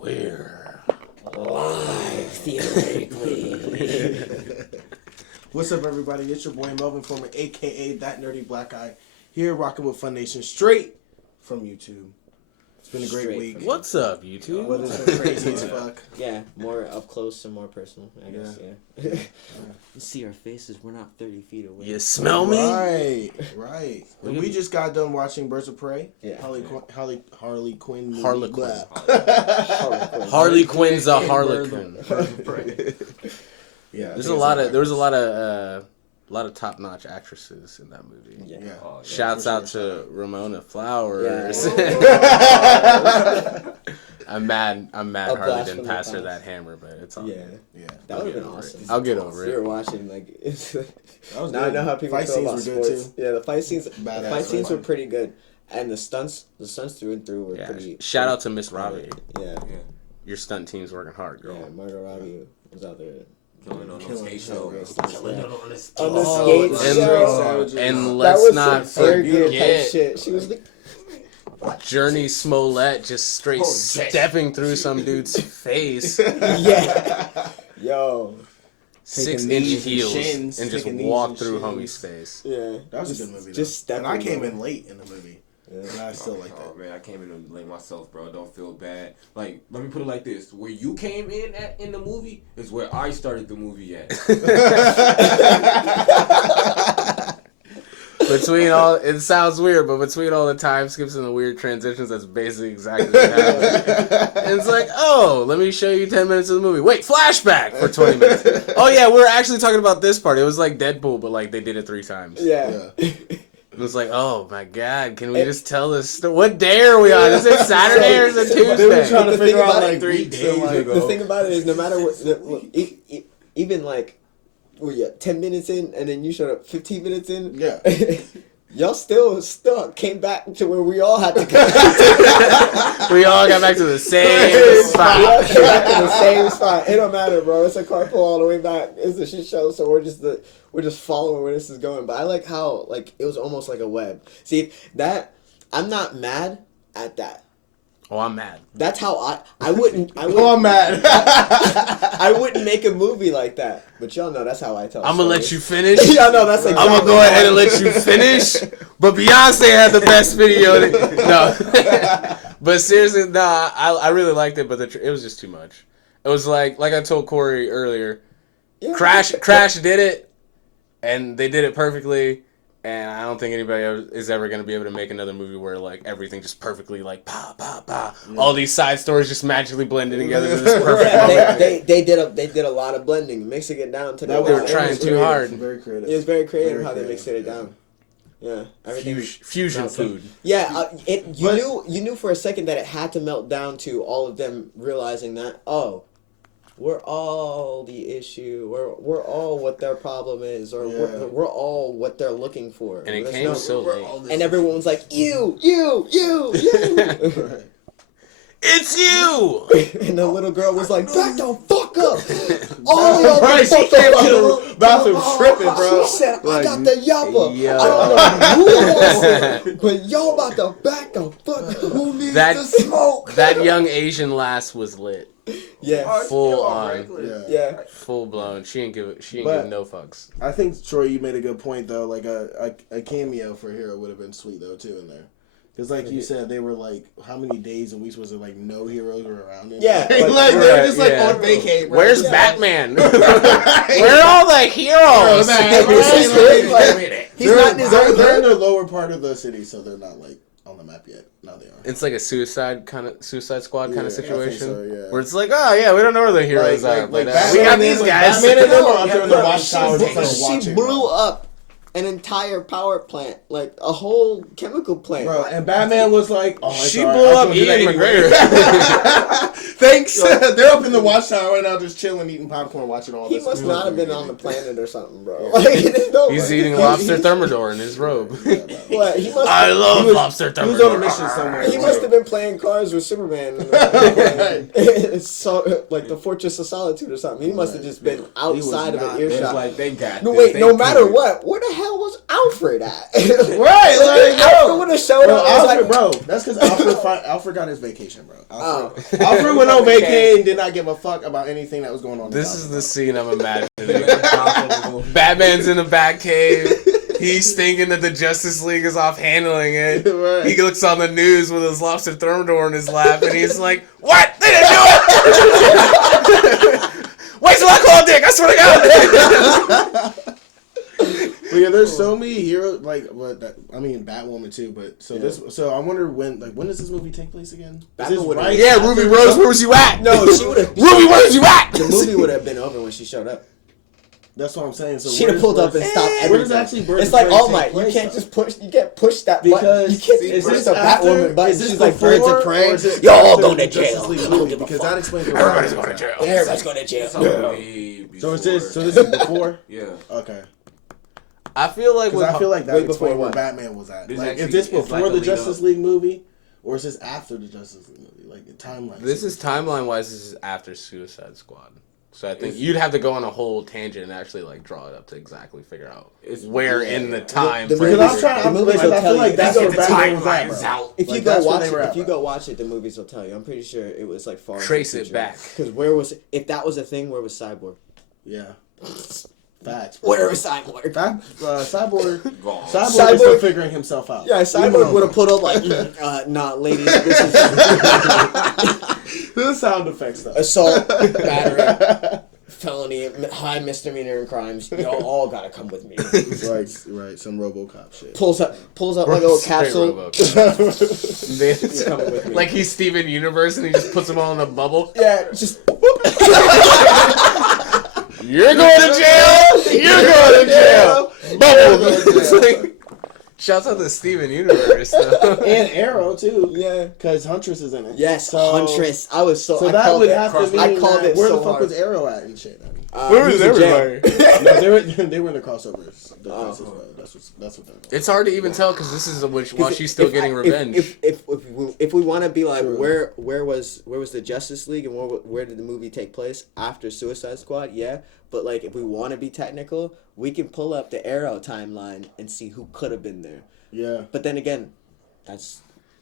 We're live theoretically. What's up, everybody? It's your boy Melvin, Foreman, aka That Nerdy Black Guy, here rocking with Fun Nation straight from YouTube. It's been a great week. What's up, YouTube? Weather's been crazy as fuck. Yeah, more up close and more personal, I guess, yeah. You see our faces, we're not 30 feet away. You smell me? Right. And we just got done watching Birds of Prey. Yeah. Harley Quinn. Movie. Harley Quinn. Harley Quinn's a Harlequin. Yeah. There was a lot of top-notch actresses in that movie. Yeah. Oh, Shouts out to Ramona Flowers. Yeah. I'm mad Harley blast didn't from pass the her past. that hammer, but it's all Yeah. good. That would have been awesome. I'll get over We were it. watching, like, it's, That was now good. I know how people Fight feel scenes about were good, sports. too. Yeah, the fight scenes Badass were pretty good. And the stunts through and through were Yeah. pretty... Shout out to Miss Robbie. Yeah. Your stunt team's working hard, girl. Yeah, Margot Robbie was out there. Killing on Killing the skate show. show. Killing Yeah. on the skate On the Oh, skate and- show. And That let's was not some Air Gear type forget shit. She was like... Journey Smollett just straight stepping through some dude's face. Yeah. Yo. 6-inch knees and heels shins, and just taking knees walk and through shins. homie's face. Yeah. That was a good movie. Just though. And I stepping, came bro. in late in the movie. Yeah. And I still like that. Oh man, I came in late myself, bro. Don't feel bad. Like, let me put it like this: where you came in the movie is where I started the movie at. It sounds weird, but between all the time skips and the weird transitions, that's basically exactly what happened. And it's like, oh, let me show you 10 minutes of the movie. Wait, flashback for 20 minutes. Oh yeah, we're actually talking about this part. It was like Deadpool, but like they did it 3 times. Yeah. It was like, oh my god, can we just tell this story? What day are we on? Is it Saturday or is it They were Tuesday? trying to The figure thing out about like it, 3 days ago. The thing about it is, no matter what, even like, 10 minutes in, and then you showed up 15 minutes in. Yeah. Y'all still stuck. Came back to where we all had to go. We all got back to the same We all spot. came back to the same spot. It don't matter, bro. It's a carpool all the way back. It's a shit show, so we're just following where this is going. But I like how it was almost like a web. See that I'm not mad at that. Oh, I'm mad. That's how I wouldn't. Oh, I'm mad. I wouldn't make a movie like that. But y'all know that's how I tell. I'm gonna let stories. you finish. Y'all know that's exactly I'm gonna go ahead and let you finish. But Beyonce had the best video. No, but seriously, nah. I really liked it, but it was just too much. It was like I told Corey earlier. Yeah. Crash did it, and they did it perfectly. And I don't think anybody is ever going to be able to make another movie where like everything just perfectly like pa pa pa. Yeah. All these side stories just magically blended together to this perfect moment. They did a lot of blending, mixing it down to That They were was trying too hard. Very creative. It was very creative how they creative, mixed it down. Yeah, everything. Fusion food. Yeah, you knew for a second that it had to melt down to all of them realizing that we're all the issue. We're all what their problem is, or we're all what they're looking for. And it came so late. And everyone's like, you. It's you! And the little girl was like, back the fuck up! All y'all Right, she fuck came up. to the bathroom tripping, bro. She said, I Like, got the yappa. yo. I don't know who it is, but y'all about to back the fuck up. Who needs to smoke? That young Asian lass was lit. Yeah. Full on. Yeah. Full blown. She ain't give no fucks. I think, Troy, you made a good point, though. Like, a cameo for Hero would have been sweet, though, too, in there. Because, like you said, they were, like, how many days and weeks was it, like, no heroes were around him? Yeah. Like, they were just, like, on vacay, bro. Where's Batman? Where are all the heroes? He's not in his own They're in hood. the lower part of the city, so they're not, like, on the map yet. Now they are. It's like a Suicide Squad kind of situation. So, yeah. Where it's like, oh yeah, we don't know where the heroes are, but we Batman got and these them- guys. Batman and them are up there in the Bro, watchtower just, like, she watching, blew bro. up an entire power plant, like a whole chemical plant. Bro, and Batman was like, "Oh, it's She all right. blew I was up gonna do that Ian anyway." McGregor. Thanks. They're up in the watchtower right now, just chilling, eating popcorn, watching all He this. must not have been on the planet or something, bro. Like, there's no He's way. eating lobster thermidor in his robe. What? He must. I love lobster He was on a thermidor. mission somewhere. He must have been playing cards with Superman. So, like the Fortress of Solitude or something. He must have just been outside of an It's earshot. like they got. No, this. wait. They No do matter it. what, where the hell was Alfred at? Right, like, Alfred yo. would have showed Bro, up. I was Alfred, like, bro, that's because Alfred got his vacation, bro. Oh. Alfred went went on vacation and did not give a fuck about anything that was going on. This is the scene I'm imagining. Batman's in the Batcave. He's thinking that the Justice League is off handling it. Right. He looks on the news with his lobster thermidor in his lap, and he's like, "What? They didn't do it! Wait till I call Dick! I swear to God!" But yeah, there's so many heroes. Batwoman too. But so I wonder when does this movie take place again? Yeah, Ruby Rose, where was you at? No, she would have. Ruby, where was you at? The movie would have been over when she showed up. That's what I'm saying. So She'd have pulled up and stopped everything. It's like All Might. You can't just push. You can't push that button. You can't push the Batwoman button. She's like birds of prey. You're all going to jail. Because that explains. Everybody's going to jail. Everybody's going to jail. So this is before. Yeah. Okay. I feel like that explains where Batman was at. Like, is this before the Justice League movie, or is this after the Justice League movie? Like the timeline. This is timeline wise. This is after Suicide Squad. So I think you'd have to go on a whole tangent and actually like draw it up to exactly figure out where in the time. Because I'm trying. I feel like that's where Batman was at. If you go watch it, the movies will tell you. I'm pretty sure it was like far. Trace it back. Because where was it? If that was a thing, where was Cyborg? Yeah. Facts. Where was Cyborg? Cyborg is still figuring himself out. Yeah, Cyborg would have put up like, nah, ladies, this is the sound effects though. Assault, battery, felony, high misdemeanor and crimes. Y'all all gotta come with me. Right. Some RoboCop shit. Pulls up like a little capsule. He's coming with me. Like he's Steven Universe and he just puts them all in a bubble. Yeah, just. You're going to jail. You're going to jail. Bubble. Shouts out to Steven Universe though. And Arrow too. Yeah, because Huntress is in it. Yes, Huntress. I was so. So that would have to mean I called it where so the fuck hard. was Arrow at and shit? Where was everybody? No, they were in the crossovers. That's what they're. It's hard to even tell because this is while she's still getting revenge. If we want to be like where was the Justice League and where did the movie take place after Suicide Squad? Yeah, but like if we want to be technical, we can pull up the Arrow timeline and see who could have been there. Yeah, but then again,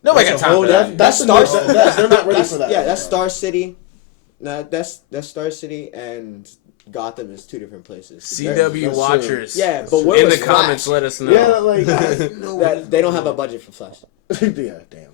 nobody got time for that. That's Star. They're not ready for that. Yeah, that's Star City. No, that's Star City and Gotham is two different places. CW watchers. Yeah, but where in was the Flash? Comments, let us know. Yeah, like they don't have a budget for Flash. Yeah, damn.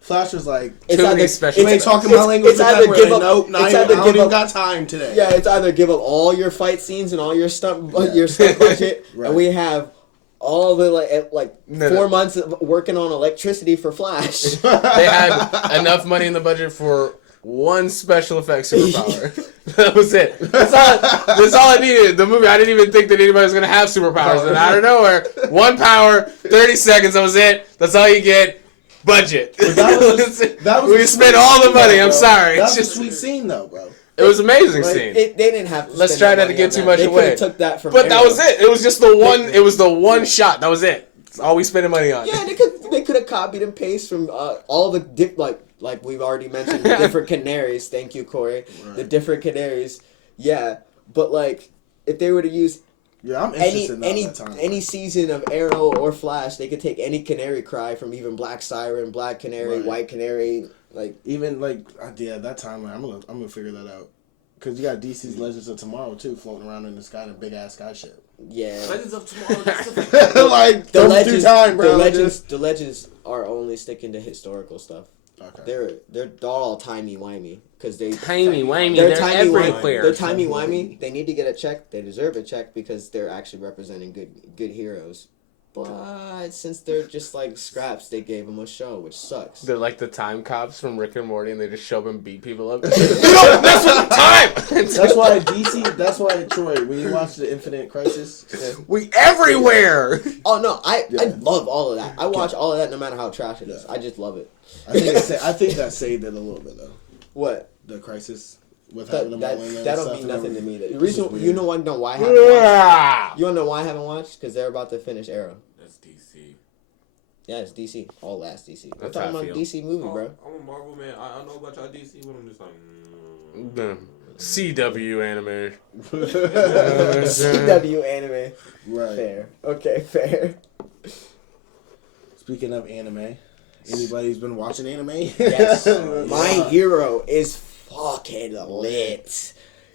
Flash was like it's either special. You ain't talking my language. It's either give up. Nope, I don't even got time today. Yeah, it's either give up all your fight scenes and all your stunt budget, and we have all the like 4 months of working on electricity for Flash. They had enough money in the budget for one special effects superpower. That was it. That's all I needed. The movie, I didn't even think that anybody was going to have superpowers. And out of nowhere, one power, 30 seconds, that was it. That's all you get. Budget. That was we spent all the money. I'm sorry. That was a sweet scene, though, bro. It was an amazing scene. They didn't have to. Let's try not to get too much away. They took that from. But that was it. It was just the one. It was the one shot. That was it. That's all we spending money on. Yeah, they could have copied and pasted from all the like we've already mentioned the different canaries. Thank you, Corey. Right. The different canaries. Yeah, but like if they were to use I'm interested any season of Arrow or Flash, they could take any canary cry from even Black Siren, Black Canary, White Canary, like even like that timeline. I'm gonna figure that out because you got DC's Legends of Tomorrow too floating around in the sky in a big ass sky ship. Yeah, Legends of Tomorrow. Like the Legends, time, bro. The Legends are only sticking to historical stuff. Okay. They're all timey-wimey because they timey-wimey. They're everywhere. They're timey-wimey. They need to get a check. They deserve a check because they're actually representing good heroes. But since they're just like scraps, they gave them a show, which sucks. They're like the time cops from Rick and Morty, and they just show up and beat people up. No, that's what time. That's why DC. That's why Troy. When you watch the Infinite Crisis, we everywhere. Oh no, I love all of that. I watch all of that, no matter how trash it is. I just love it. I think that saved it a little bit though. What? The Crisis with that don't mean nothing to me. The reason you want to know why I haven't watched? You want to know why I haven't watched? Because they're about to finish Arrow. That's DC. Yeah, it's DC. All last DC. We're That's talking how I about feel. DC movie, bro. I'm a Marvel man. I know about y'all DC, but I'm just like. CW anime. CW anime. Right. Fair. Okay, fair. Speaking of anime, Anybody's been watching anime? Yes. My Hero is fucking lit.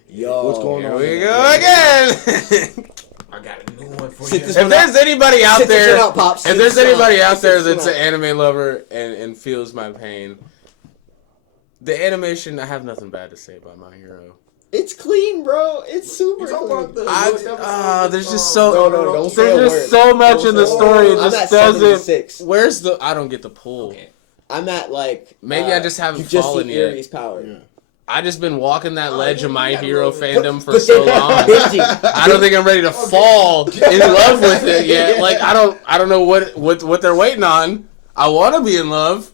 Yo. What's going on? Here we go again. I got a new one for Sit you. this If one there's anybody out Sit this there, one out, Pops. if Sit there's this one anybody out. out there Sit this that's one an anime lover and feels my pain, the animation, I have nothing bad to say about My Hero. It's clean, bro. It's super You talking clean. about the There's just so No, don't say a there's word. just so much in the Don't say a story. It word. I'm just at doesn't. 76. Where's the? I don't get the pull. Okay. I'm at like Maybe I just haven't you just fallen see yet. Erie's power. Yeah. I just been walking that ledge you of My gotta Hero love it. fandom for But so then- long. Binging. I don't think I'm ready to fall in love with it yet. Like I don't know what they're waiting on. I want to be in love.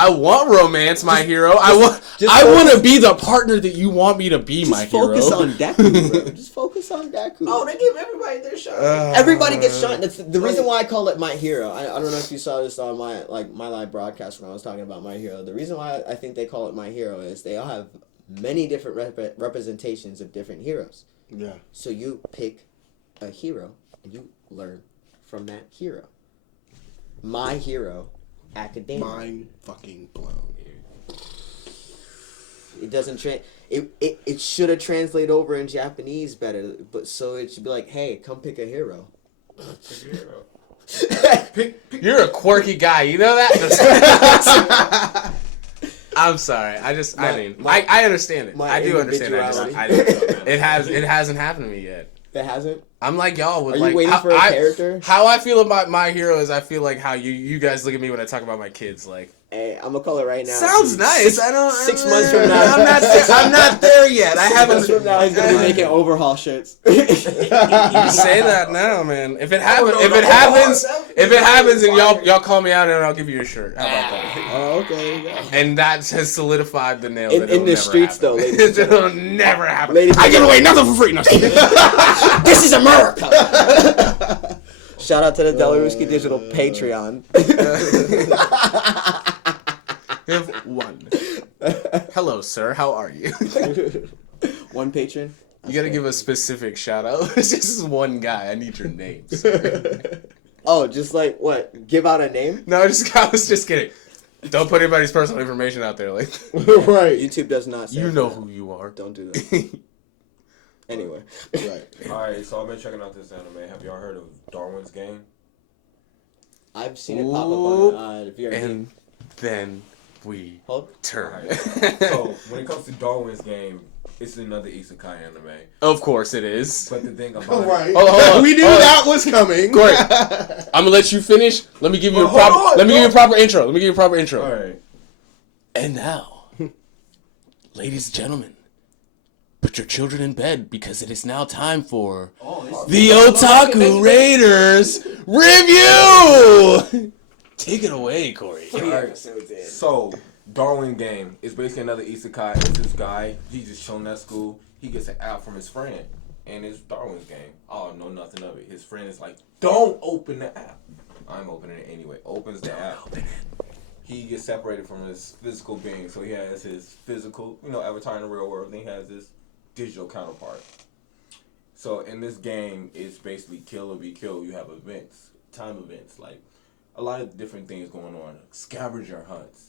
I want romance, My Hero. I want to be the partner that you want me to be, My Just Hero. focus on Deku, bro. Just focus on Deku. Oh, they give everybody their shot. Everybody gets shot. That's the reason why I call it My Hero. I don't know if you saw this on my live broadcast when I was talking about My Hero. The reason why I think they call it My Hero is they all have many different representations of different heroes. Yeah. So you pick a hero and you learn from that hero. My Hero Academia. Mind fucking blown. It doesn't it should have translated over in Japanese better, but so it should be like, hey, come pick a hero. You're a quirky guy. You know that? I'm sorry. I understand it. I do understand it. It hasn't happened to me yet. It hasn't? I'm like y'all with Are you like waiting for a character? How I feel about My Hero is I feel like how you guys look at me when I talk about my kids. Like Hey, I'm gonna call it right now. sounds nice. I don't. 6 months from now, I'm not there yet. I haven't. 6 months from now, he's gonna be making overhaul shits. You say that now, man. If it happens, no, if no, it happens, no, if it happens, and y'all call me out and I'll give you a shirt. How about that? Oh, okay. Yeah. And that has solidified the nail. In- that in it'll the never streets, happen. though, ladies and It'll never happen. Ladies and I give away nothing for free. No. This is America. Shout out to the Delaruski Digital Patreon. We have one. Hello, sir. How are you? One patron. You gotta give a specific shout out. It's just one guy. I need your name. Sir. Oh, just like what? Give out a name? No, I was just kidding. Don't put anybody's personal information out there. Like Right. YouTube does not say you know that. who you are. Don't do that. Anyway. Right. Alright, so I've been checking out this anime. Have y'all heard of Darwin's Game? I've seen it pop up on VRT. And then we Hold. turn. Alright. So, when it comes to Darwin's Game, it's another isekai anime. Of course it is. But the thing about Right. it... Hold on. We knew that was coming. Corey, I'm gonna let you finish. Let me give you a Well, hold proper. on, Let me give you a bro. proper intro. Let me give you a proper intro. Alright. And now, ladies and gentlemen, put your children in bed because it is now time for the Otaku Raiders review. Take it away, Corey. Alright, so Darwin Game is basically another isekai. It's this guy, he's just chilling at school. He gets an app from his friend, and it's Darwin's Game. Oh, know nothing of it. His friend is like, don't open the app. I'm opening it anyway. Opens the app. He gets separated from his physical being, so he has his physical, avatar in the real world, then he has this digital counterpart. So in this game, it's basically kill or be killed. You have events, time events, like a lot of different things going on. Scavenger hunts,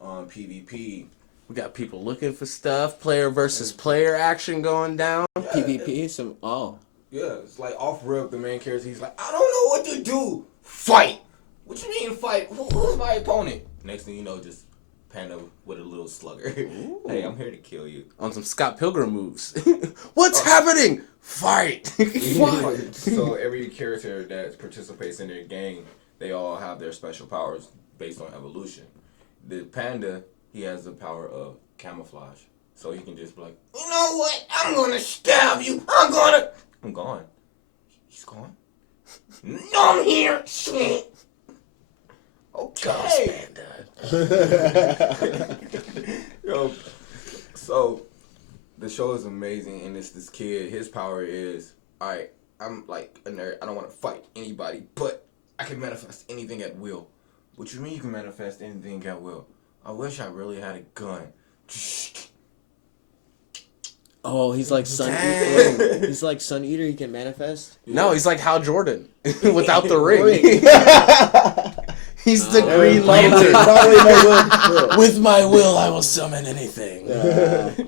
PvP. We got people looking for stuff. Player versus player action going down. PvP. Yeah, it's like off rip. The main character, he's like, I don't know what to do. Fight. What you mean fight? Who's my opponent? Next thing you know, just Panda with a little slugger. Hey, I'm here to kill you. On some Scott Pilgrim moves. What's happening? Fight. So every character that participates in their game, they all have their special powers based on evolution. The Panda, he has the power of camouflage. So he can just be like, you know what? I'm going to stab you. I'm gone. He's gone? No, I'm here. Shit. Okay. Yo, so the show is amazing, and it's this kid. His power is, alright, I'm like a nerd. I don't want to fight anybody, but I can manifest anything at will. What you mean you can manifest anything at will? I wish I really had a gun. Oh, he's like Sun Dang. Eater. He's like Sun Eater. He can manifest. No, he's like Hal Jordan without the ring. He's the Green Lantern. With my will, I will summon anything.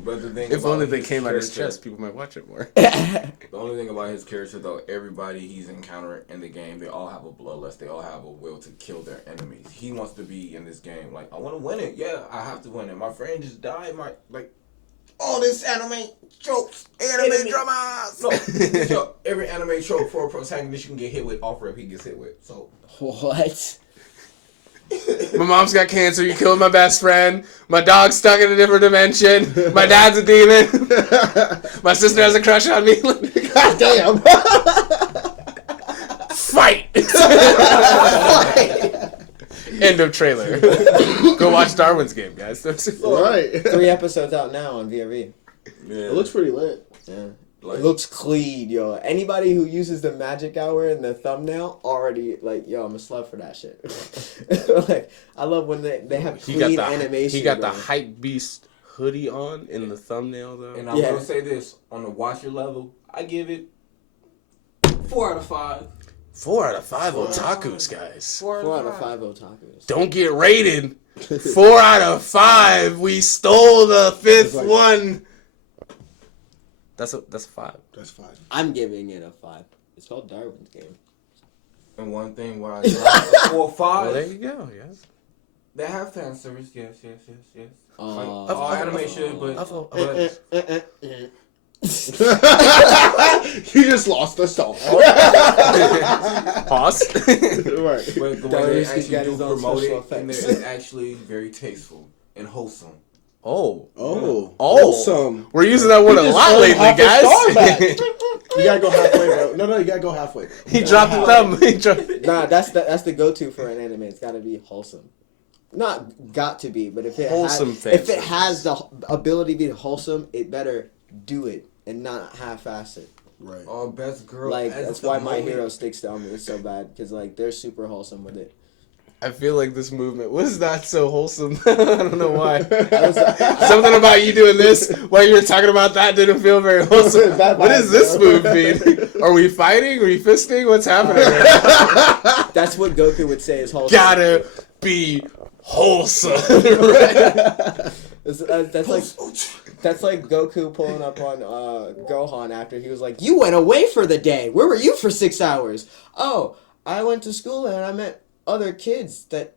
But the thing If about only they his came out his character- chest, people might watch it more. The only thing about his character, though, everybody he's encountered in the game, they all have a bloodlust. They all have a will to kill their enemies. He wants to be in this game like, I want to win it. Yeah, I have to win it. My friend just died. All this anime tropes, anime drama. So every anime trope for a protagonist you can get hit with, off rip he gets hit with. So What? My mom's got cancer. You killed my best friend. My dog's stuck in a different dimension. My dad's a demon. My sister has a crush on me. God damn. Fight! End of trailer. Go watch Darwin's Game, guys. Right. 3 episodes out now on VRV. yeah, It looks pretty lit. Yeah. like, It looks clean, yo. Anybody who uses the magic hour in the thumbnail already, like, yo, I'm a slut for that shit. Like, I love when they have clean animation. He got the bro. hype beast hoodie on in the thumbnail, though. And I Yeah. will say this on the watcher level, I give it 4 out of 5. 4 out of 5 otakus, guys. 4 out of 5 otakus. Don't get rated. 4 out of 5. We stole the 5th like- one. That's a 5. That's fine. I'm giving it a 5. It's called Darwin's Game. And one thing why I give it 4 or 5, Well, there you go. Yes. they have fan service. Yes. Like, Oh. all anime should, but You just lost the song. Pause. Right. but the way they Delaruski actually got do his own promote special it, and effects. it's actually very tasteful and wholesome. Oh. Oh. Oh. Awesome. We're using that one a lot earned lately, half a star back. guys. You gotta go halfway, bro. No, you gotta go halfway. He dropped the thumb. He dropped. Nah, that's the go-to for an anime. It's gotta be wholesome. Not got to be, but if it Wholesome if fan it has the ability to be wholesome, it better do it and not half-ass it. Right. Oh, best girl. Like as that's the why My moment. Hero sticks to me so bad because like they're super wholesome with it. I feel like this movement was not so wholesome. I don't know why. was- Something about you doing this while you were talking about that didn't feel very wholesome. Bad What vibes, does this bro. move mean? Are we fighting? Are we fisting? What's happening right now? That's what Goku would say is wholesome. Gotta be wholesome. That's like Goku pulling up on Gohan after he was like, "You went away for the day. Where were you for 6 hours?" "Oh, I went to school and I met other kids that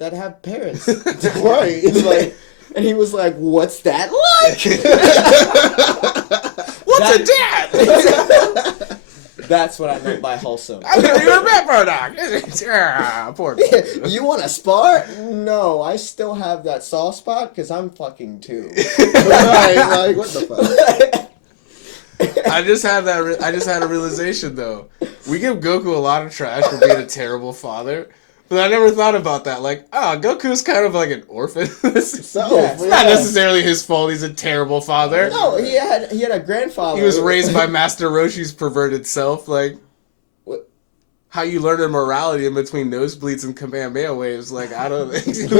have parents." Right. It's like, and he was like, "What's that like?" What's a dad? That's what I meant by wholesome. I'm gonna be a pet product. Yeah, poor kid. You want to spar? No, I still have that soft spot because I'm fucking too. Right. Like, what the fuck? I just had a realization though. We give Goku a lot of trash for being a terrible father, but I never thought about that. Like, Goku's kind of like an orphan. It's Yeah. not necessarily his fault. He's a terrible father. No, he had a grandfather. He was raised by Master Roshi's perverted self. Like, What? how you learn morality in between nosebleeds and Kamehameha waves. Like, I don't think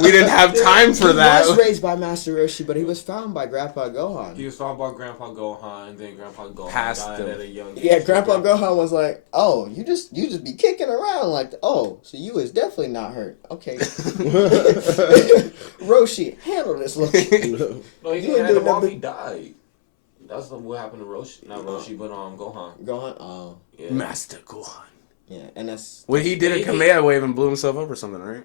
we didn't have time for that. He was raised by Master Roshi, but he was found by Grandpa Gohan. He was talking about Grandpa Gohan, and then Grandpa Gohan Passed died him. at a young age. Yeah, Grandpa Gohan was like, "Oh, you just be kicking around like, oh, so you was definitely not hurt. Okay, Roshi, handle this little." No, he You didn't ain't have the doing mom. nothing. He died. That's what happened to Roshi. Not Roshi, but Gohan. Gohan, oh, Yeah. Master Gohan. yeah, and that's Well, he did a He- Kamehameha wave and blew himself up or something, right?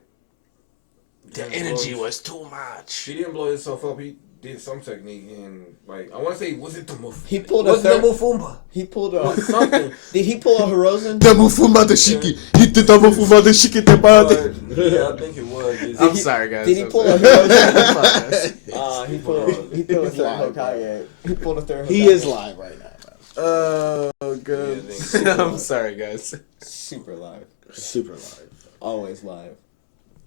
The Yeah, energy well, was too much. He didn't blow himself up. He did some technique, and like I want to say, was it the Mufumba? he pulled a Was it third. the Mufumba? He pulled a Something. Did he pull a Hirozen? The Mufumba the Shiki. Hit the Mufumba the Shiki the Yeah, I think it was. I'm sorry, guys. Did he I'm pull a sorry. Hirozen? He pulled a third live, Hokage. He pulled a third. He Hokage. is live right now. Oh, good. Yeah, I think I'm sorry, guys. Super live. Super live. Always live.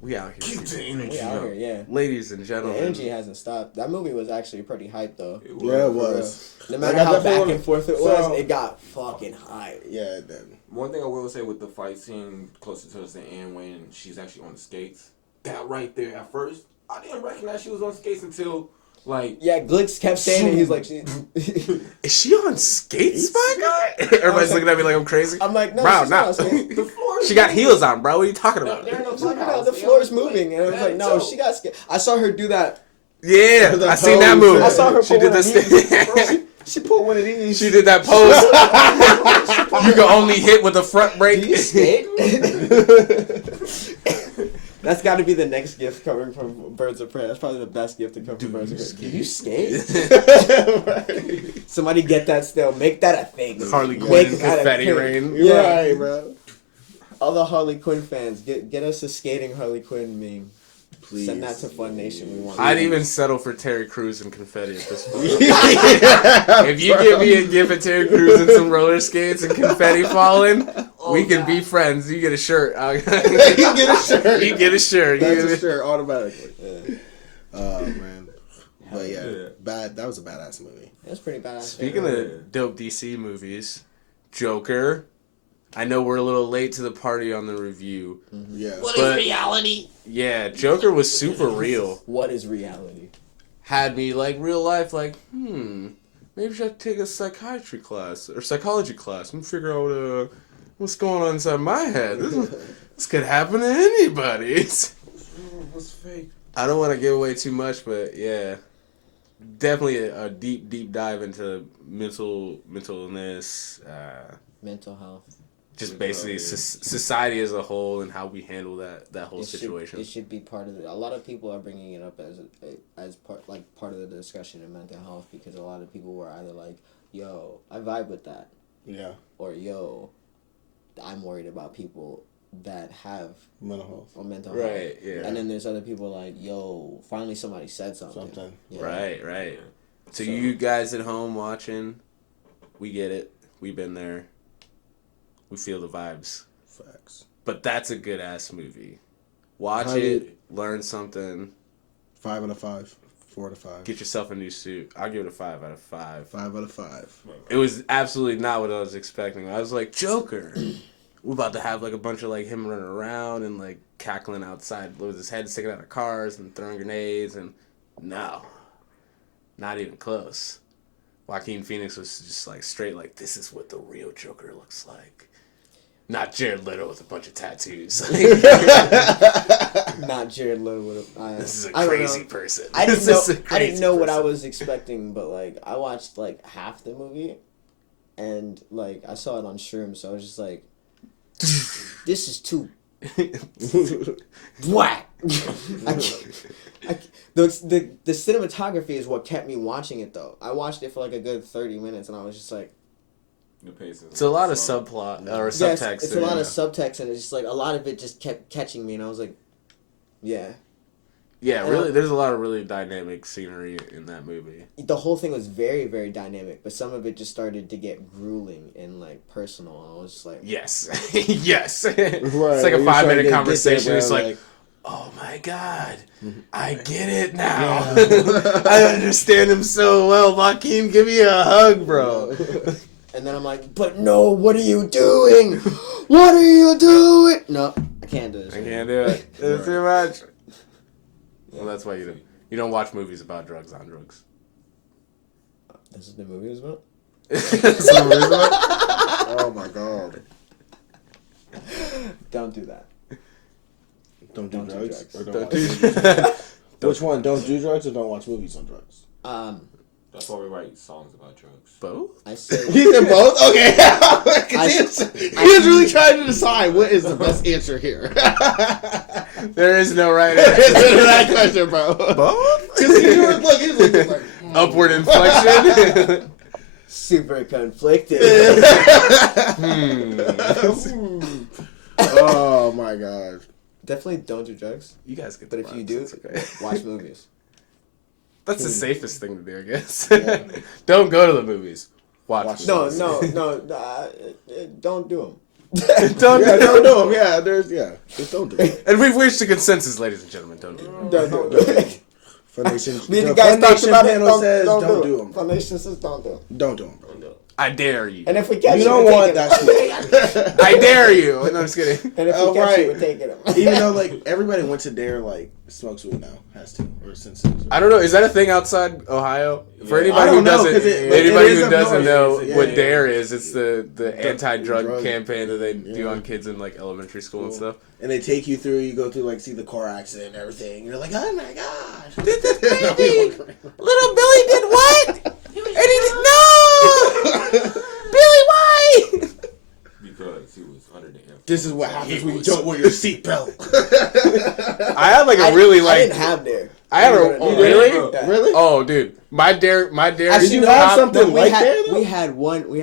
We out here. Keep the energy We out up. here, yeah. Ladies and The gentlemen. energy hasn't stopped. That movie was actually pretty hype though. Yeah, it was. No matter Like, I how back definitely and forth it so- was, it got fucking hype. Yeah, it did. One thing I will say with the fight scene closer towards the end when she's actually on the skates, that right there at first, I didn't recognize she was on skates until Like, Yeah, Glix kept saying it. He's like, Is she on skates, my guy? Everybody's looking at me like I'm crazy. I'm like, no, bro, she's not on skates. the floor. She got heels on, bro. What are you talking about? They're in a fucking house. The floor's moving, and I was like, no, she got scared. I saw her do that. Yeah, I seen that move. I saw her She pull did one of this these. thing. She pulled one of these. She did that pose. You can only hit with the front brake. Do you skate? That's got to be the next gift coming from Birds of Prey. That's probably the best gift to come from Birds of Prey. Do you skate? Somebody get that still. Make that a thing. Harley Quinn Make and that a confetti thing. rain. Yeah. Right, bro. All the Harley Quinn fans, get us a skating Harley Quinn meme. Please. Send that to Fun Nation. We want. I'd even settle for Terry Crews and confetti at this point. If you give me a gift of Terry Crews and some roller skates and confetti falling, we can be friends. You get a shirt. You get a shirt. You get a shirt. That's a shirt automatically. Oh man. But yeah, bad. That was a badass movie. That's pretty badass. Speaking of dope DC movies, Joker. I know we're a little late to the party on the review. Yeah. What is reality? Yeah, Joker was super real. What is reality? Had me like real life, like, maybe I should take a psychiatry class or psychology class and figure out what's going on inside my head. This could happen to anybody. What's fake? I don't want to give away too much, but yeah, definitely a deep dive into mental illness, Mental health. just basically society as a whole and how we handle that whole situation. It should be part of it. A lot of people are bringing it up as part of the discussion in mental health because a lot of people were either like, "Yo, I vibe with that," Yeah. or "Yo, I'm worried about people that have Mental health. or mental health." Right, yeah. And then there's other people like, "Yo, finally somebody said something." Yeah. Right. So you guys at home watching, we get it. We've been there. We feel the vibes. Facts. But that's a good ass movie. Watch How it, learn something, 5 out of 5. 4 out of 5. get yourself a new suit. I'll give it a 5 out of 5. 5 out of 5. It was absolutely not what I was expecting. I was like, Joker. We're about to have like a bunch of like him running around and like cackling outside with his head sticking out of cars and throwing grenades, and no. Not even close. Joaquin Phoenix was just like straight like, this is what the real Joker looks like. Not Jared Leto with a bunch of tattoos. Not Jared Leto with This is a crazy person. I didn't know what I was expecting, but like I watched like half the movie, and like I saw it on shrooms, so I was just like, "This is too whack." The cinematography is what kept me watching it though. I watched it for like a good 30 minutes, and I was just like, the pace it's a lot of subplot or subtext. Yes, it's a lot of subtext, and it's just like a lot of it just kept catching me, and I was like, yeah. Yeah, really. There's a lot of really dynamic scenery in that movie. The whole thing was very, very dynamic, but some of it just started to get grueling and like personal. I was just like, Yes, yes. Right, It's like a you're 5 minute starting to get conversation. there, It's bro, like, oh my god, I get it now. I understand him so well. Joaquin, give me a hug, bro. and then I'm like, but no, what are you doing? What are you doing? No, I can't do this. I can't do it. It's too much. Well, that's why you don't watch movies about drugs on drugs. This is the movie was about? Oh my god. Don't do that. Don't do drugs. Or don't Don't watch do movies. Which one? Don't do drugs or don't watch movies on drugs? That's why we write songs about drugs. Both? I said He did both? Okay. He was really trying to decide what is the best answer here. There is no right It's answer. the right question, bro. Both? Because he was like, Upward inflection. super conflicted. Oh my god. Definitely don't do drugs. You guys get But the if you vibes, do, it's okay. watch movies. That's the safest thing to do, I guess. Don't go to the movies. Watch No, movies. don't do them. Don't Yeah, do don't it. do them. Yeah, just don't do it. And we've reached a consensus, ladies and gentlemen. Don't do it. Don't do it. Fun Nation, Me and the the guys Fun talked Nation about it. panel says don't do them. Fun Nation says don't do them. Don't do them. I dare you. And if we catch You you, don't we're want taking that him. I dare you. No, I'm just kidding. And if we Oh, catch you, right. we're taking him. Even though like everybody went to Dare like smokes weed now has to or since. I don't know. Is that a thing outside Ohio? For Yeah. anybody I who don't know, doesn't, 'cause it anybody is who up doesn't north. know Yeah, what yeah. DARE is, it's the anti-drug drug campaign that they do Yeah. on kids in like elementary school and stuff. And they take you through. You go through like see the car accident and everything. You're like, oh my gosh, This is crazy. Little Billy did what? And he did no. Billy, why? Because he was under the influence. This is what happens when you don't wear your seatbelt. I had like a really I like. didn't have Dare. I had a You did? really. Yeah. Really? Oh, dude, my dare. Actually, Did you have something we like had, that, though? We had one school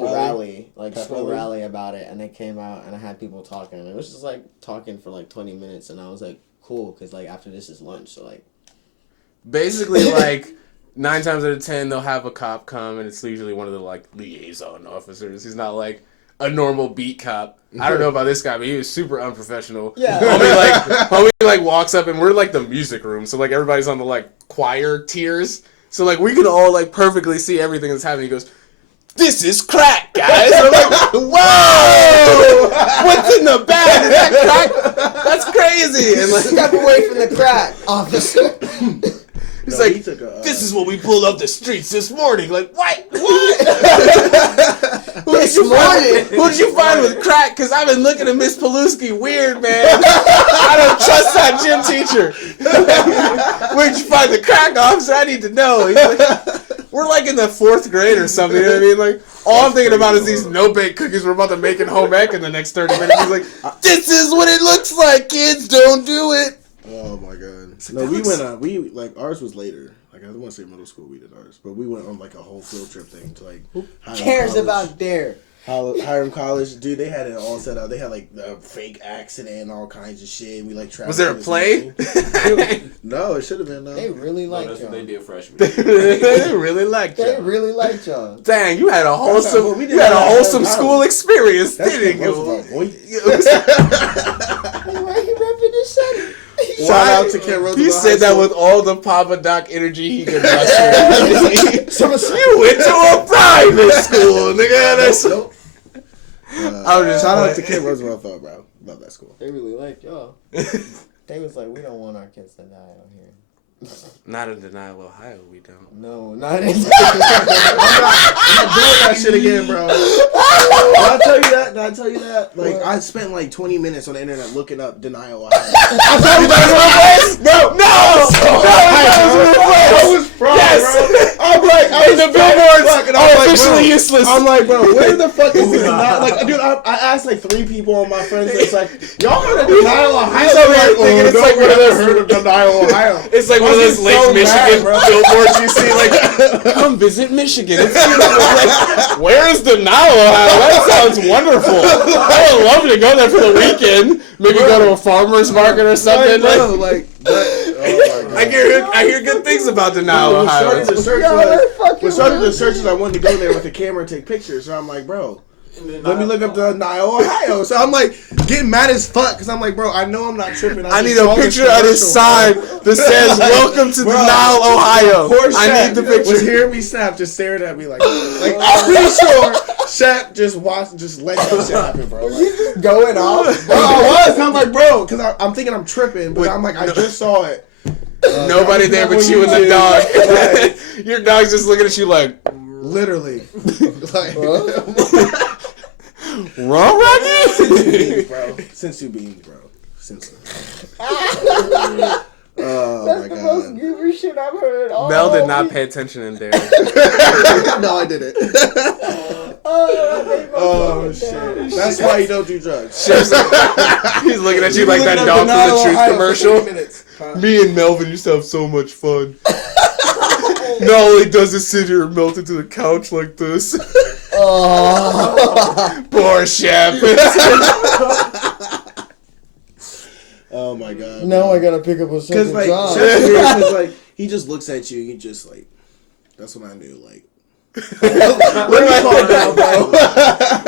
Pep rally, Pep school rally? rally about it, and they came out and I had people talking, and it was just like talking for like 20 minutes, and I was like, cool, because like after this is lunch, so like. Basically, like 9 times out of 10, they'll have a cop come, and it's usually one of the like liaison officers. He's not like a normal beat cop. I don't know about this guy, but he was super unprofessional. Yeah. Homie like walks up, and we're like the music room, so like everybody's on the like choir tiers, so like we can all like perfectly see everything that's happening. He goes, "This is crack, guys." And I'm like, "Whoa! What's in the bag? Is that crack? That's crazy!" And like, Step away from the crack, officer. It's No, like, he took a, this is what we pulled up the streets this morning. Like, what? Who did you find with crack? Because I've been looking at Miss Paluski weird, man. I don't trust that gym teacher. Where'd you find the crack, officer? I need to know. He's like, we're like in the 4th grade or something. You know what I mean? Like, all I'm thinking about is these no-bake cookies we're about to make in home ec in the next 30 minutes. He's like, this is what it looks like, kids. Don't do it. Oh my god. No, we went we like ours was later. Like I don't want to say middle school we did ours, but we went on like a whole field trip thing to like Hiram Cares College. about Dare? Hiram College, dude. They had it all set up. They had like a fake accident and all kinds of shit. We like traveled. Was there a to this play? thing. No, it should have been. No. They really No, liked that's what y'all. they did freshman. They really liked They you. really liked y'all. Dang, you had a wholesome, what we did you had a at wholesome Hiram school College. experience, That's didn't Kent Roosevelt, you? boy. Why he repping his city? Shout out to Kent Roosevelt. He said High that School. with all the Papa Doc energy he could muster. So You went to a private school, nigga. That's Nope. I was just Shout out to playing. Kent Roosevelt, though, bro. Love that school. They really liked y'all. They was like, we don't want our kids to die out here. Not in Denial, Ohio. We don't. No, not in. I'm not doing that shit again, bro. Did I tell you that? Did I tell you that? Like, I spent like 20 minutes on the internet looking up Denial. I told you that bro. I was fraud, Yes. bro. I'm like, I was The billboards fuck, and are I'm like, officially bro, useless. I'm like, bro, where the fuck is this? Like, dude, I asked like 3 people on my friends list, like, y'all heard of Denial, Ohio? So we're thinking it's like one of those- heard of Denial, Ohio. It's like one of those Fucking Lake so Michigan mad, bro. billboards you see, like, come visit Michigan. It's like, where's Denial, Ohio? That sounds wonderful. I would love to go there for the weekend. Maybe go to a farmer's market or something. Like, bro, like, oh my God. I hear good things about Denial, When Ohio. started the search, Yo, like, they're fucking when started the rude. searches, I wanted to go there with the camera and take pictures. So I'm like, bro, let me look up Denial, Ohio. So I'm like getting mad as fuck because I'm like, bro, I know I'm not tripping. I need a picture of this sign that says "Welcome to Denial, Ohio." Poor I Shaq need the was picture. hearing me snap, just staring at me like I'm pretty sure Shaq just let that shit happen, bro. Like, Going off. bro, I was. I'm like, bro, because I'm thinking I'm tripping, but I'm like, I just saw it. Nobody there but you and the dog. Your dog's just looking at you like, Literally, like, wrong, Rocky? bro. Sensu beans, bro. Sensu. Oh That's my the most god. goober shit I've heard. All Mel did not week. pay attention in there. No, I didn't. Oh shit. That's why you don't do drugs. He's looking at you like that dog from the Truth commercial. Me and Melvin used to have so much fun. Not only does it sit here and melt into the couch like this. Oh. Poor Shep. Oh my god. Now I gotta pick up a Because second like, job. Chef's weird 'cause, like, he just looks at you. He just like, that's what I knew. Like, let me calm down, bro.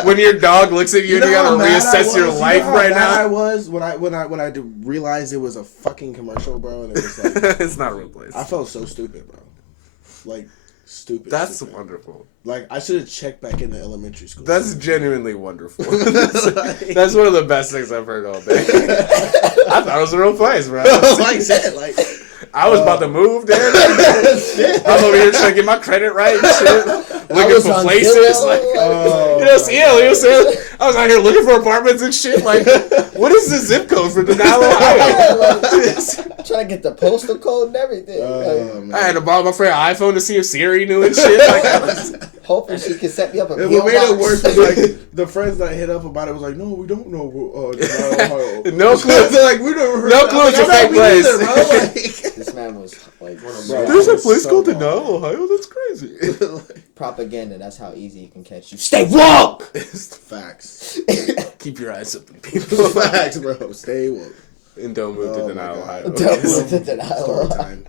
When your dog looks at you and you how gotta mad I reassess your was? life You know how right mad I now. was when I realized it was a fucking commercial, bro, and it was like, It's not a real place. I felt so stupid, bro. like stupid. That's stupid. wonderful. Like I should have checked back into elementary school. That's genuinely wonderful. That's one of the best things I've heard all day. I thought it was a real place, bro. like I said, like I was about to move there. I'm over here trying to get my credit right and shit. Looking for places. Like, you know, saying? I was out here looking for apartments and shit. Like, what is the zip code for Denali, Ohio? Trying to get the postal code and everything. I had to borrow my friend an iPhone to see if Siri knew and shit. Like, hoping she could set me up a and PO what made it box. worse was like the friends that I hit up about it was like, no, we don't know. Ohio. No clue. They're like, we never heard. No clue. It's a fake place. Either, bro. Like, This man was like, There's a place called Denali, Ohio. That's crazy. propaganda. That's how easy you can catch you. Stay woke. Facts. Keep your eyes open, people. Facts, bro. Stay woke. And don't move to Denali, Ohio. Don't move to Denali, Story Ohio. time.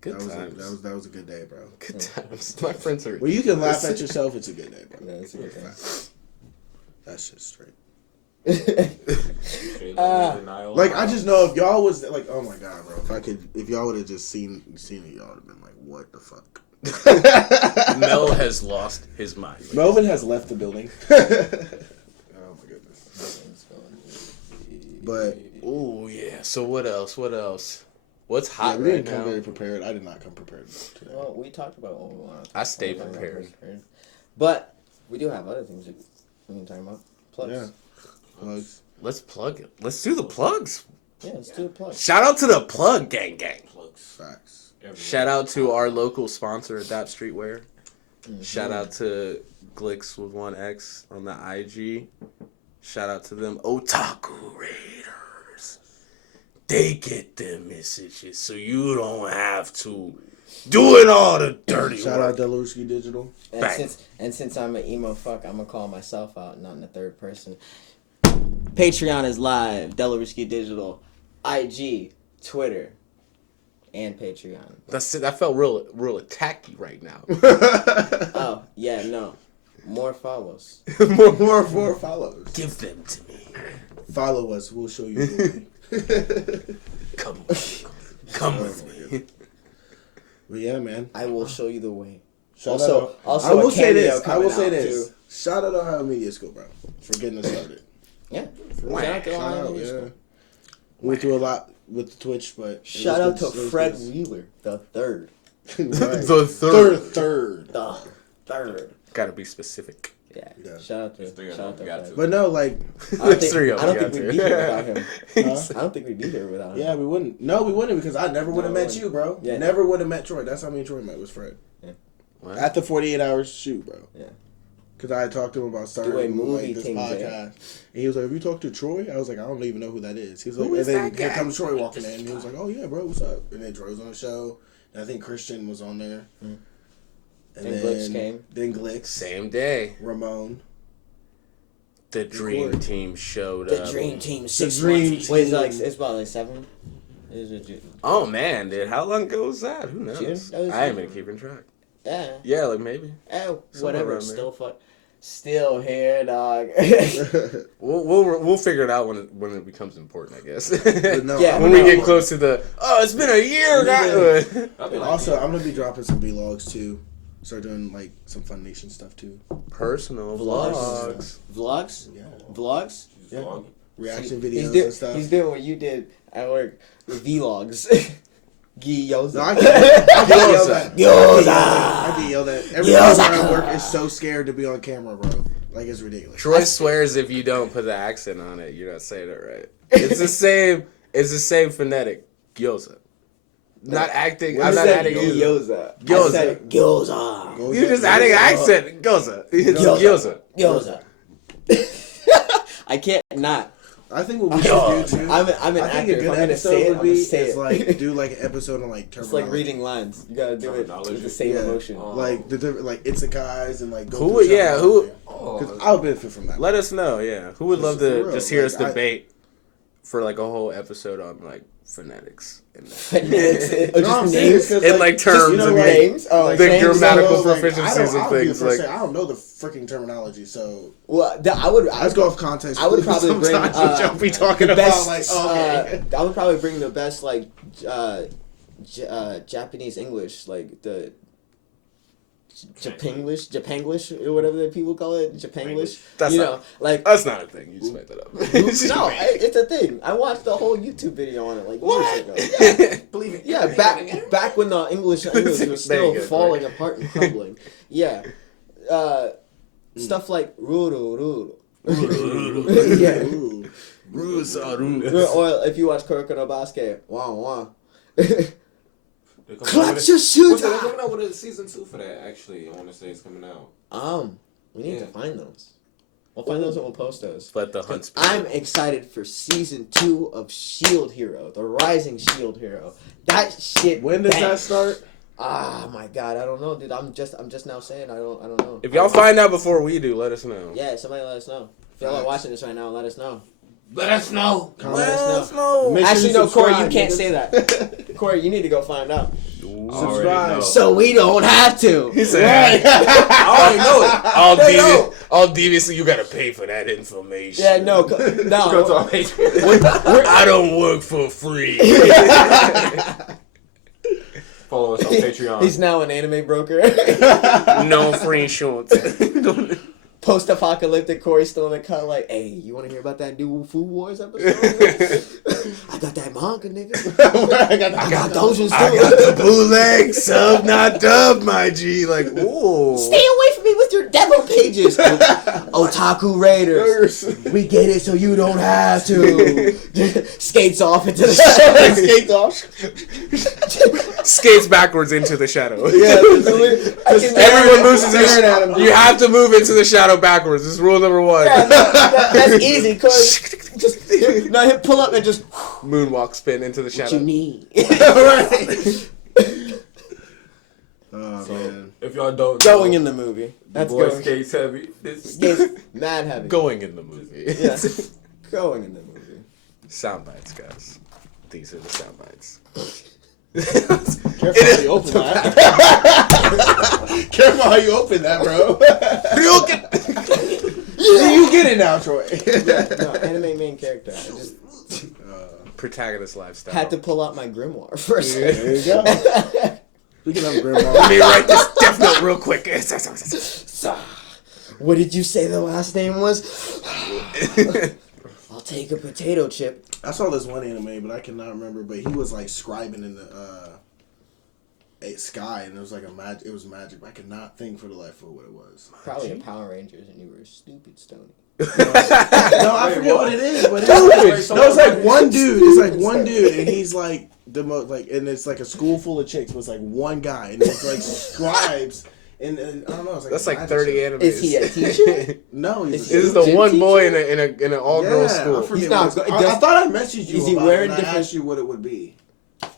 Good That times. was a good day, bro. Good times. My friends are. When you can laugh at yourself, it's a good day, bro. Yeah, it's a good day. That's just straight. Like I just know if y'all was like, oh my god, bro. If y'all would have just seen it, y'all would have been like, what the fuck? Mel has lost his mind. Melvin has left the building. Oh my goodness. But Oh yeah. So what else? What's yeah, hot we right didn't come now? very prepared. I did not come prepared today. Well, we talked about what we want. I stay prepared. But we do have other things we can talk about. Plugs. Yeah. Plugs. Let's plug it. Let's do the plugs. Yeah, let's do a plug. Shout out to the plug gang. Facts. Shout out to our local sponsor, Adapt Streetwear. Shout out to Glicks with 1X on the IG. Shout out to them Otaku Raiders. They get them messages so you don't have to doing all the dirty Shout work. out Delaruski Digital. And since I'm an emo fuck, I'm gonna call myself out, not in the third person. Patreon is live. Delaruski Digital, IG, Twitter, and Patreon. That's it. That felt real attacky right now. Oh yeah, no, more follows. more follows. Give them to me. Follow us. We'll show you the way. Come with me. But yeah, man. I will show you the way. Shout Also, out. also I will a say this. cameo I will coming say out, this. too. Shout out to Ohio Media School, bro, for getting us started. Yeah. Wow. Shout out to Shout Ohio out, Media yeah. School. Went through a lot with the Twitch, but it Shout was out good. to It was Fred good. Wheeler, the third. Right. The third. Third. The third. Gotta be specific. Yeah. Yeah. Shout out to three of shout out them, to got Fred. to. But no, like, I don't think, Three of I don't them, think got we'd to. be here without him. huh? I don't think we'd be here without him. Yeah, we wouldn't. No, we wouldn't because I never would have No, we met you, bro. Yeah. Never would have met Troy. That's how me and Troy met was Fred. What? At the 48 hours shoot, bro. Yeah. Because I had talked to him about starting Do a movie like, this thing, podcast. Jay. And he was like, have you talked to Troy? I was like, I don't even know who that is. He was like, Who is and then that here guy? comes Troy walking in. And he was like, oh, yeah, bro, what's up? And then Troy was on the show. And I think Christian was on there. Mm. And Then Glicks came. Then Glicks. Same day. Ramon. The dream Record. team showed The up. Dream Team. The 6 Dream months. Wait, Team. it's about like 7. Is it? Oh man, dude, how long ago was that? Who knows? June? That was I ain't June. been keeping track. Yeah. Yeah, like maybe. Oh, Somewhere whatever. around there. Still fuck. Still here, dog. We'll figure it out when it becomes important, I guess. But no, Yeah, when I'm we gonna- get close to the it's been a year, guys. Also, I'm going to be dropping some vlogs too. Start doing like some Fun Nation stuff too. Personal Vlogs. vlogs. Vlogs? Yeah. Vlogs? Yeah. Reaction He's videos doing, and stuff. he's doing what you did at work with vlogs. Gyoza. No, I get yelled at. Gyoza. I get yelled at. Everybody around work is so scared to be on camera, bro. Like, it's ridiculous. Troy swears if you don't put the accent on it, you're not saying it right. It's the same. It's the same phonetic. Gyoza. Not acting. What I'm is not that? adding. Gyoza. Gyoza. I said gyoza. Go You're just get- adding accent. Gyoza. It's Gyoza. gyoza. Gyoza. I can't not. I think what we should do too. I'm an I think actor. a If good I'm gonna episode say it, would I'm be gonna say is it. like do like an episode on like It's terminology. like reading lines. You gotta do it with the same Yeah. emotion. Like the different like itzakais and like go Who through would- yeah, who- because I'll benefit from that. Let us know. Yeah, who would love For to real, just hear like, us debate for like a whole episode on like phonetics and Phonetics. No, I'm saying it's 'cause, and like terms you know, and like, names. Oh, the names. grammatical so, like, proficiencies and I'll be the things first like. to say, I don't know the freaking terminology, so Well, I would. let's go off context. I would probably bring Sometimes what y'all be talking the about best. like okay. I would probably bring the best like Japanese English, like the Japanglish, or whatever that people call it, Japanglish. That's you not, know, like that's not a thing. You just made that up. no, it's a thing. I watched the whole YouTube video on it like years ago. Yeah. Believe it. Yeah, back when the English was still falling apart and crumbling. Yeah, stuff like ruru. Yeah. Or if you watch Kuroko no Basket, wah. Clutch your shooter. They're coming out with a season 2 for that. Actually, I want to say it's coming out. We need to find those. We'll find those and we'll post those. Let the hunt speak. I'm excited for season 2 of Shield Hero, the Rising Shield Hero. That shit. When does that start? Ah, my God, I don't know, dude. I'm just now saying I don't know. If y'all find out before we do, let us know. Yeah, somebody let us know. If y'all are watching this right now, let us know. Let us know. Let us know. Make sure Actually, you no, Corey, you subscribe, can't niggas. say that. Corey, you need to go find out. Subscribe. So we don't have to. He said, I already know it. all devious, you gotta pay for that information. Yeah, no. Go to our Patreon. I don't work for free. Follow us on Patreon. He's now an anime broker. No free insurance. Post-apocalyptic Corey still in the cut like, hey, you want to hear about that new Food Wars episode? I got that manga, nigga. I got those too. I got the bootleg sub, not dub, my G. Like, ooh. Stay away from me with your demo pages. Otaku Raiders. We get it so you don't have to. Skates off into the shadow. Skate off. Skates backwards into the shadow. Yeah, Everyone moves into staring at him. the You have to move into the shadow backwards. This is rule number 1. Yeah, no, that's easy, cause just now hit pull up and just Moonwalk spin into the what shadow. you need. Right. Oh man. If y'all don't Going know, in the movie. That's boy going. skates heavy. This Skates mad heavy. Going in the movie. Yeah. Going in the movie. Sound bites, guys. These are the sound bites. Careful how you open that. Careful how you open that, bro. You get it now, Troy. No, anime main character. I just Protagonist lifestyle. had to pull out my grimoire first. There you go. We can have a Let grandma. me write this Death Note real quick. What did you say the last name was? I'll take a potato chip. I saw this one anime, but I cannot remember. But he was like scribing in the sky, and it was like magic. It was magic, but I could not think for the life of what it was. Probably a Power Rangers, and you were a stupid Stony. No, I forget what it is. But it's like one dude. It's like one dude, and he's like the most like, and it's like a school full of chicks, but it's like one guy, and it's like scribes. And I don't know. It's like That's like magic 30 shit. animes. Is he a teacher? No, he's This is the one boy in an all girls I school. forget He's not what it go- was. I does- thought I messaged you. is he about wearing it, and different- I asked you what it would be. But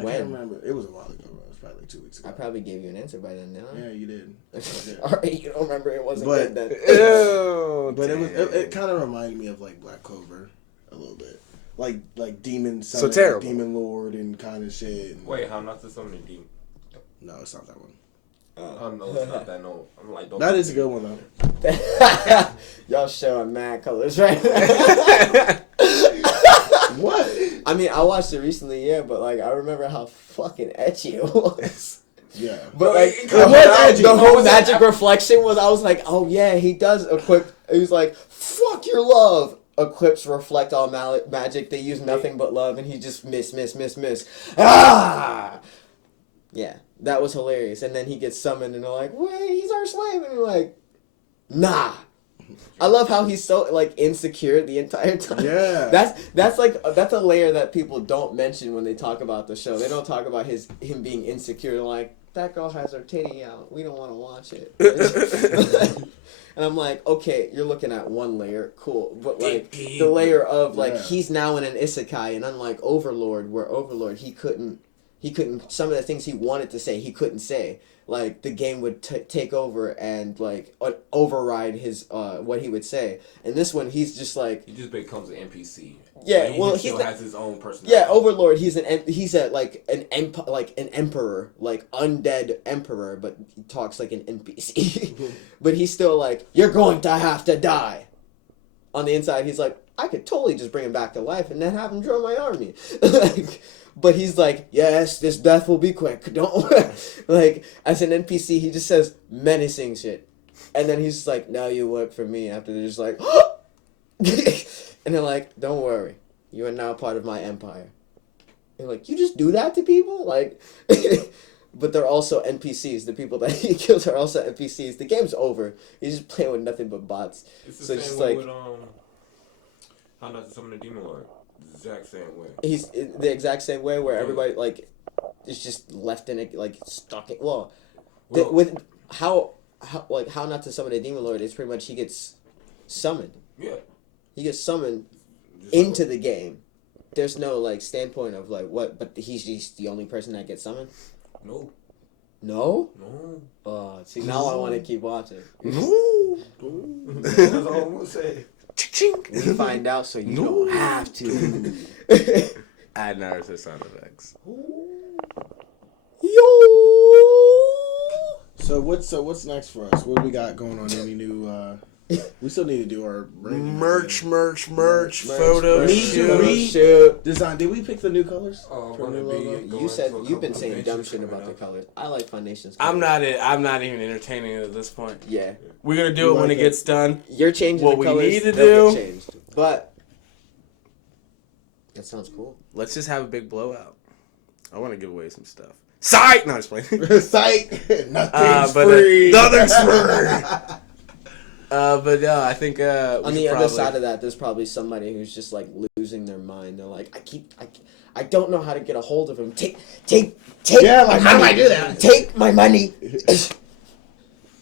I When? can't remember. It was a while ago. Bro. It was probably like 2 weeks ago. I probably gave you an answer by then, didn't I? Yeah, you did. Alright, you don't remember it wasn't But- good then. Ew, But it was. damn. It kind of reminded me of like Black Clover, a little bit. Like demon. So terrible. Demon Lord and kind of shit. And, Wait, how not to summon a demon? no, it's not that one. Oh no, it's not that. No, I'm like, don't. That is a good one though. Y'all showing mad colors, right? What? I mean, I watched it recently, yeah, but like I remember how fucking etchy it was. Yeah. But like it the was whole, edgy. the No, whole it was magic a- reflection was, I was like, oh yeah, he does equip. He was like, fuck your love. Equips reflect all magic. They use nothing but love, and he just miss. Ah, yeah, that was hilarious. And then he gets summoned, and they're like, wait, he's our slave, and we're like, nah. I love how he's so like insecure the entire time. Yeah. That's a layer that people don't mention when they talk about the show. They don't talk about him being insecure. They're like, that girl has her titty out. We don't want to watch it. And I'm like, okay, you're looking at one layer, cool, but like the layer of like he's now in an isekai, and unlike Overlord, where Overlord he couldn't some of the things he wanted to say he couldn't say. Like the game would take over and like override his what he would say. And this one, he's just like, He just becomes an NPC. Yeah, He well, still he's has his own personality. yeah, Overlord. He's an emperor, like undead emperor, but he talks like an NPC. But he's still like, you're going to have to die. on the inside, he's like, I could totally just bring him back to life and then have him join my army. Like, but he's like, yes, this death will be quick. Don't like as an NPC, he just says menacing shit, and then he's like, now you work for me. After they're just like, and they're like, don't worry, you are now part of my empire. And like, you just do that to people, like. But they're also NPCs. The people that he kills are also NPCs. The game's over. He's just playing with nothing but bots. It's the So same it's just way like with How Not to Summon a Demon Lord. The exact same way. he's the exact same way where everybody like is just left in it, like stuck in. Well, with how Not to Summon a Demon Lord is pretty much he gets summoned. Yeah. He gets summoned Just into the game. There's no like standpoint of like what, but he's just the only person that gets summoned. No. No? No. See, now I want to keep watching. That's all I'm gonna say. We find out so you don't have to. Add Naruto sound effects. Yo! So what's next for us? What do we got going on? Any new? We still need to do our branding Merch, again. photo shoot. Design. Did we pick the new colors? Oh, for I'm the gonna new logo? be. You said you've been saying dumb shit about the colors. I like Foundation's colors. I'm not even entertaining it at this point. Yeah. We're gonna do it when it gets done. You're changing What the we colors. need to they'll do- get changed. But that sounds cool. Let's just have a big blowout. I want to give away some stuff. Sight! No, just playing. Sight. Nothing's but, free. nothing's free. But no, I think On the other side of that, there's probably somebody who's just like losing their mind. They're like, I don't know how to get a hold of him. Take. Yeah, my like, how do money. I do that? Take my money.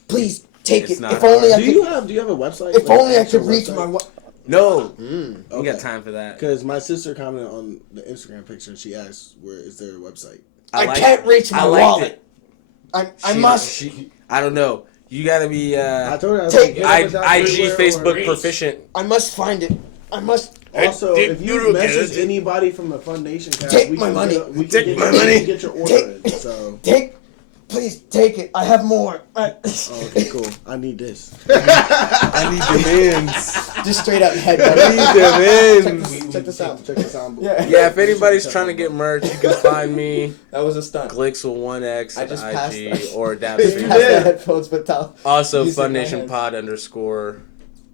Please take It's it. not If only hard. I Do could. you have a website? If Like, only I actual could reach website? my. No, Mm. we got time for that. Because my sister commented on the Instagram picture and she asked, "Where is their website?" I liked can't it. reach my I liked wallet. it. I must. I don't know. You gotta be I told her I was Take- like, hit up IG everywhere Facebook or- proficient. I must find it. I must. Also, Hey, if dude, you dude, message dude. anybody from the Foundation cast, Take we my can money. Get, we can Take get, my we money. can get your order. Take- in, so. Take. Please take it. I have more. Oh, okay, cool. I need this. I need demands. Just straight up head. I need demands. Check this out. Check this out. Yeah. Yeah, if anybody's trying to get merch, you can find me. That was a stunt. Glix with 1X I on just passed IG that. or Passed Dab the headphones, but tell. Also, Using my Foundation hands. Pod _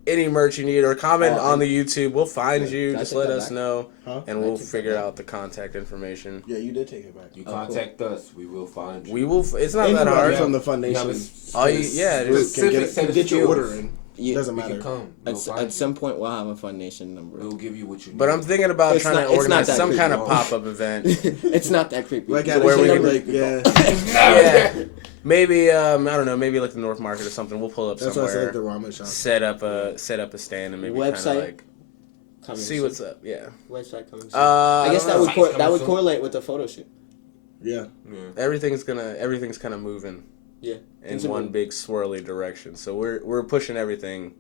any merch you need or comment Oh, on the YouTube. We'll find Yeah. you. Can I Just take let that us back? know, Huh? and Can I we'll take that figure back? out the contact information. Yeah, you did take it back. You Oh, contact us, we will find you. We will. It's not that Anybody hard. from the You have Foundation a All you, yeah, can just, get your order in. You- Doesn't We matter. can come. We'll find At you. some point, we'll have a Foundation number. We'll give you what you need. but I'm thinking about It's trying not- to it's not organize that some kind of creepy. pop-up event. It's not that creepy. Like So at where we like, can- yeah. Yeah, maybe I don't know, maybe like the North Market or something. We'll pull up That's why I somewhere, said the ramen shop. set up a stand, and maybe kind of Website? like Coming see soon. what's up. Yeah. Website coming soon. I I guess don't know. that would correlate with the photo shoot. Yeah. Yeah. Everything's kind of moving Yeah. in Things are one moving. big swirly direction. So we're pushing everything.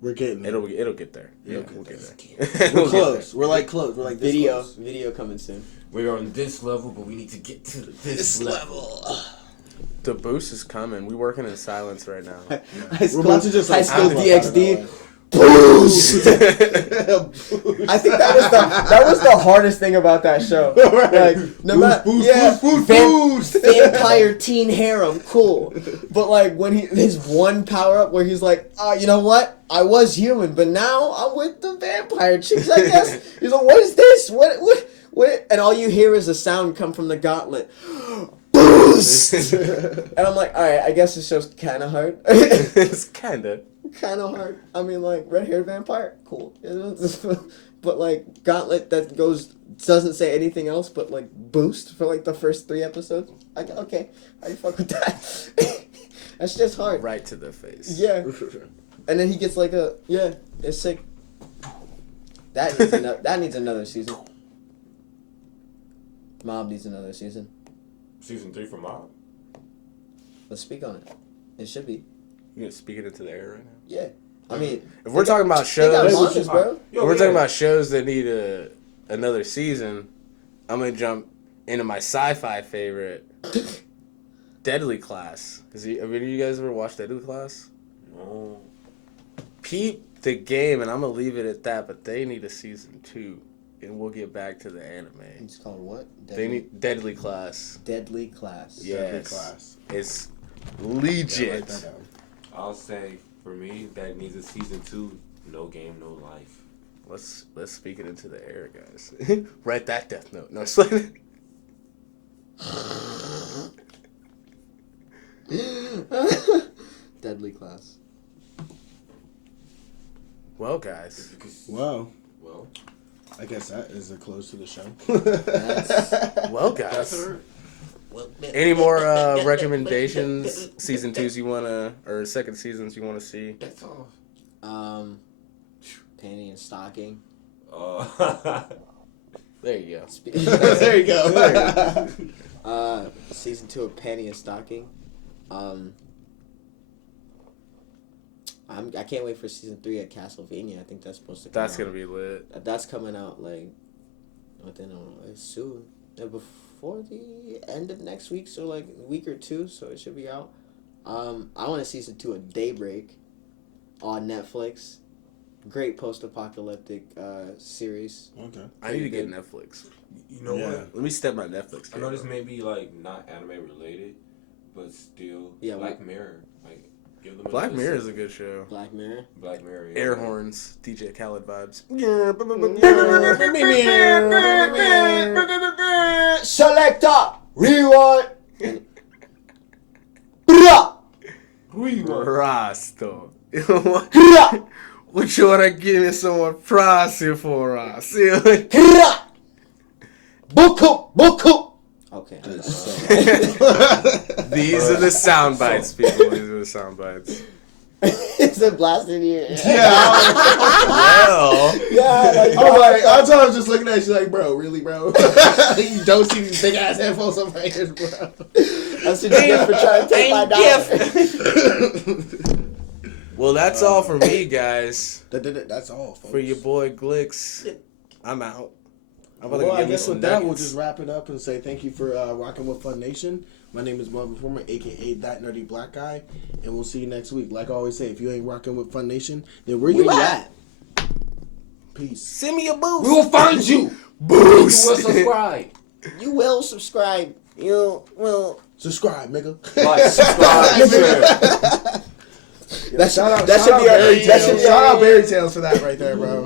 We're getting there. It'll get there. Yeah, We'll get We're there. We'll get close. We're like close. We're like this close. Video coming soon. We're on this level, but we need to get to this level. there. The boost is coming. We're working in silence right now. We're about to just High like School talk about DxD. it Boost! that I think that was the hardest thing about that show. Like, no matter, vampire teen harem, cool. But like when his one power up where he's like, you know what? I was human, but now I'm with the vampire chicks. I guess he's like, what is this? What? And all you hear is a sound come from the gauntlet. Boost! And I'm like, all right, I guess this show's kind of hard. It's kind of. Hard. I mean, like red-haired vampire, cool. But like Gauntlet that doesn't say anything else but like boost for like the first 3 episodes. Okay, I fuck with that. That's just hard. Right to the face. Yeah. And then he gets like it's sick. That needs another season. Mob needs another season. Season 3 for Mob. Let's speak on it. It should be. You gonna speak it into the air right now? Yeah. I mean, If we're talking about they got shows, monsters, bro. if we're talking about shows that need another season, I'm gonna jump into my sci-fi favorite, Deadly Class. Have any of you guys ever watched Deadly Class? No. the game, and I'm gonna leave it at that. But they need a season 2, and we'll get back to the anime. It's called what? They need Deadly Class. Deadly Class. Yes. Deadly Class. It's Yeah, legit. write that down. I'll say for me that needs a season 2. No game, no life. Let's speak it into the air, guys. Write that death note. No, it's like Deadly Class. well, guys. Well, Well, I guess that is a close to the show. Well, that's guys. her. Any more recommendations? Season 2s you wanna, or second seasons you wanna see? That's all. Panty and Stocking. There you go. There you go. Season 2 of Panty and Stocking. I can't wait for season 3 of Castlevania. I think that's supposed to come That's out. gonna be lit. That's coming out like within soon. Before the end of next week, so like a week or two, so it should be out. I want a season 2 of Daybreak on Netflix. Great post-apocalyptic series. Okay. I need to get Netflix. You know Yeah. what? Let me step my Netflix. I know this game may be like not anime related, but still, Yeah, Black Mirror. Like, give them. up. Black another Mirror is a season. good show. Black Mirror. Black Mirror. Yeah. Air horns, DJ Khaled vibes. Selector rewind. Rasto. Kra, What you wanna give me some more pricey for us? kra. Boku. Okay. These are the sound bites, people. These are the sound bites. Is it blasting you? Yeah. Well, Yeah. Like, I'm like, I told him just looking at you like, bro, really, bro? You don't see these big ass headphones on my ears, bro. That's what you get for trying to take my dollar. well, that's all for me, guys. That's all, folks. For your boy Glicks, I'm out. I'm about to Well, go I give me guess some with that, we'll nuggets. just wrap it up and say thank you for rocking with Fun Nation. My name is Melvin Foreman, a.k.a. That Nerdy Black Guy, and we'll see you next week. Like I always say, if you ain't rocking with Fun Nation, then where you at? Peace. Send me a boost. We will find you. Boost. You will subscribe. You will subscribe. You will. Subscribe, nigga. Like, subscribe. Share. That should be our that should be Shout out our Berry Tales for that right there, bro.